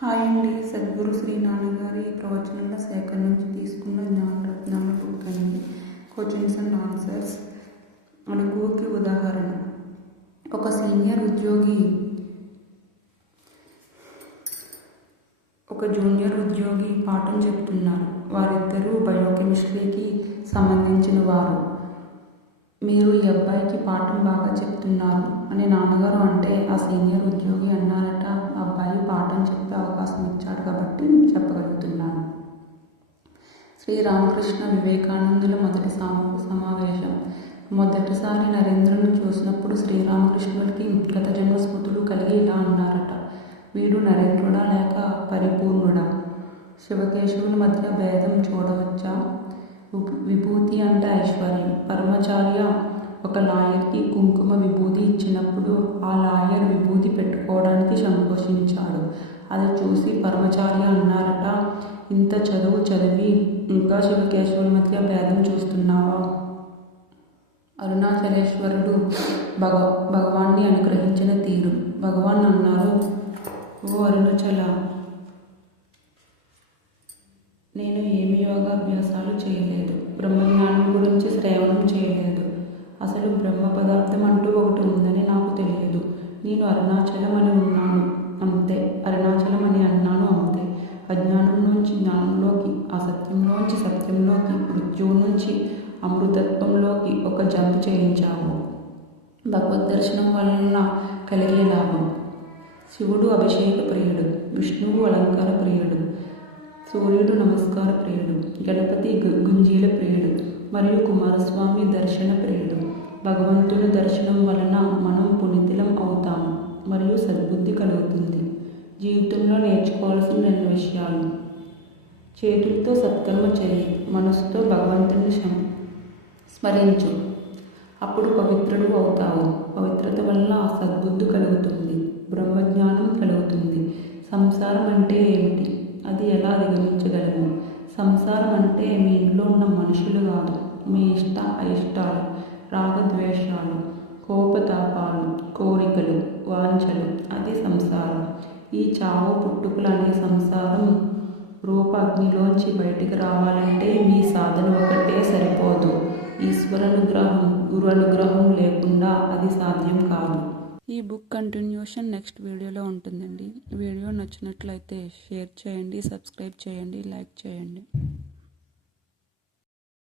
Hi అండి. సద్గురు శ్రీ నాన్నగారి ప్రవచనాల సేకరణ నుంచి తీసుకున్న జ్ఞానరత్నాలు అండి క్వశ్చన్స్ అండ్ ఆన్సర్స్ అడుగుకి ఉదాహరణ. ఒక సీనియర్ ఉద్యోగి ఒక జూనియర్ ఉద్యోగి పాఠం చెప్తున్నారు. వారిద్దరూ బయోకెమిస్ట్రీకి సంబంధించిన వారు. మీరు ఈ అబ్బాయికి పాఠం బాగా చెప్తున్నారు అని నాన్నగారు అంటే ఆ సీనియర్ ఉద్యోగి అన్నారట అబ్బాయి పాఠం చెప్పే అవకాశం ఇచ్చాడు కాబట్టి చెప్పగలుగుతున్నాను. శ్రీరామకృష్ణ వివేకానందుల మొదటి సామూహిక సమావేశం. మొదటిసారి నరేంద్రను చూసినప్పుడు శ్రీరామకృష్ణుడికి గత జన్మ స్మృతులు కలిగి ఇలా అన్నారట వీడు నరేంద్రుడా లేక పరిపూర్ణుడా? శివకేశవుల మధ్య భేదం చూడవచ్చా? విభూతి అంటే ఐశ్వర్యం. పరమచార్య ఒక లాయర్కి కుంకుమ విభూతి ఇచ్చినప్పుడు ఆ లాయర్ విభూతి పెట్టుకోవడానికి సంతోషించాడు అది చూసి పరమచార్య అన్నారట ఇంత చదువు చదివి ఇంకా శివకేశవుల మధ్య భేదం చూస్తున్నావా? అరుణాచలేశ్వరుడు భగ భగవాన్ని అనుగ్రహించిన తీరు. భగవాన్ అన్నారు ఓ అరుణాచల నేను ఏమి యోగాభ్యాసాలు చేయను. అమృతత్వంలోకి ఒక జంప్ చేయించాము. భగవద్ దర్శనం వలన కలిగే లాభం. శివుడు అభిషేక ప్రియుడు విష్ణువు అలంకార ప్రియుడు సూర్యుడు నమస్కార ప్రియుడు గణపతి గుంజీల ప్రియుడు మరియు కుమారస్వామి దర్శన ప్రియుడు. భగవంతుని దర్శనం వలన మనం పునితిలం అవుతాము మరియు సద్బుద్ధి కలుగుతుంది. జీవితంలో నేర్చుకోవాల్సిన రెండు విషయాలు. చేతులతో సత్కర్మ చేయి మనసుతో భగవంతుని స్మరించు. అప్పుడు పవిత్రుడు అవుతావు. పవిత్రత వలన సద్బుద్ధి కలుగుతుంది. బ్రహ్మజ్ఞానం కలుగుతుంది. సంసారం అంటే ఏమిటి? అది ఎలా అధిగమించగలము? సంసారం అంటే మీ ఇంట్లో ఉన్న మనుషులు కాదు. మీ ఇష్ట అయిష్టాలు రాగద్వేషాలు కోపతాపాలు కోరికలు వాంఛలు. అది సంసారం. ఈ చావు పుట్టుకులు అనే సంసారం రూప అగ్నిలోంచి బయటికి రావాలంటే మీ సాధన అనుగ్రహం లేకుండా అది సాధ్యం కాదు. ఈ బుక్ కంటిన్యూషన్ నెక్స్ట్ వీడియోలో ఉంటుందండి. వీడియో నచ్చినట్లయితే షేర్ చేయండి సబ్స్క్రైబ్ చేయండి లైక్ చేయండి.